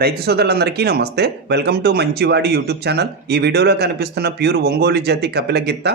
రైతు సోదరులందరికీ నమస్తే. వెల్కమ్ టు మంచివాడి యూట్యూబ్ ఛానల్. ఈ వీడియోలో కనిపిస్తున్న ప్యూర్ ఒంగోలు జాతి కపిల గిత్త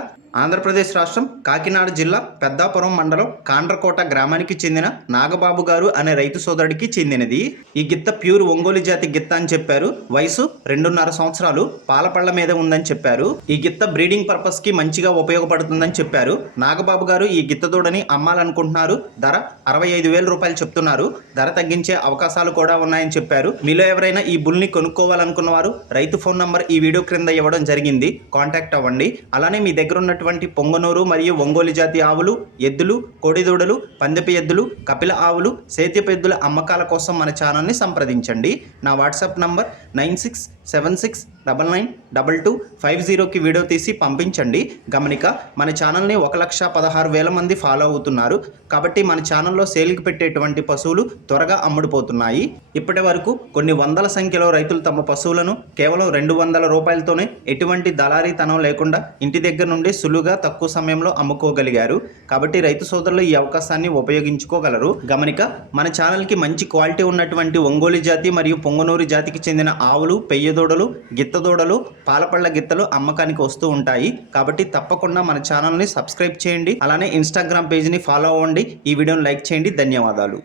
ఆంధ్రప్రదేశ్ రాష్ట్రం కాకినాడ జిల్లా పెద్దాపురం మండలం కాండ్రకోట గ్రామానికి చెందిన నాగబాబు గారు అనే రైతు సోదరుడికి చెందినది. ఈ గిత్త ప్యూర్ ఒంగోలు జాతి గిత్త అని చెప్పారు. వయసు 2.5 సంవత్సరాలు, పాలపళ్ళ మీద ఉందని చెప్పారు. ఈ గిత్త బ్రీడింగ్ పర్పస్ కి మంచిగా ఉపయోగపడుతుందని చెప్పారు. నాగబాబు గారు ఈ గిత్త దూడని అమ్మాలనుకుంటున్నారు. ధర 65,000 రూపాయలు చెప్తున్నారు. ధర తగ్గించే అవకాశాలు కూడా ఉన్నాయని చెప్పారు. మీలో ఎవరైనా ఈ బుల్ని కొనుక్కోవాలనుకున్న వారు రైతు ఫోన్ నంబర్ ఈ వీడియో క్రింద ఇవ్వడం జరిగింది. కాంటాక్ట్ అవ్వండి. అలానే మీ దగ్గర ఉన్నటువంటి పొంగనూరు మరియు ఒంగోలు జాతి ఆవులు, ఎద్దులు, కోడిదూడలు, పందెపు ఎద్దులు, కపిల ఆవులు, సేద్యపు ఎద్దుల అమ్మకాల కోసం మన ఛానల్ని సంప్రదించండి. నా వాట్సాప్ నంబర్ 9676999250కి వీడియో తీసి పంపించండి. గమనిక, మన ఛానల్ని 1,16,000 మంది ఫాలో అవుతున్నారు. కాబట్టి మన ఛానల్లో సేల్కి పెట్టేటువంటి పశువులు త్వరగా అమ్ముడుపోతున్నాయి. ఇప్పటి వరకు కొన్ని వందల సంఖ్యలో రైతులు తమ పశువులను కేవలం 200 రూపాయలతోనే ఎటువంటి దళారీతనం లేకుండా ఇంటి దగ్గర నుండి సులువుగా తక్కువ సమయంలో అమ్ముకోగలిగారు. కాబట్టి రైతు సోదరులు ఈ అవకాశాన్ని ఉపయోగించుకోగలరు. గమనిక, మన ఛానల్కి మంచి క్వాలిటీ ఉన్నటువంటి ఒంగోలు జాతి మరియు పొంగనూరు జాతికి చెందిన ఆవులు, పెయ్యదూడలు, గిత్తదూడలు, పాలపళ్ళ గిత్తలు అమ్మకానికి వస్తూ ఉంటాయి. కాబట్టి తప్పకుండా మన ఛానల్ని సబ్స్క్రైబ్ చేయండి. అలానే ఇన్స్టాగ్రామ్ పేజ్ని ఫాలో అవ్వండి. ఈ వీడియోని లైక్ చేయండి. ధన్యవాదాలు.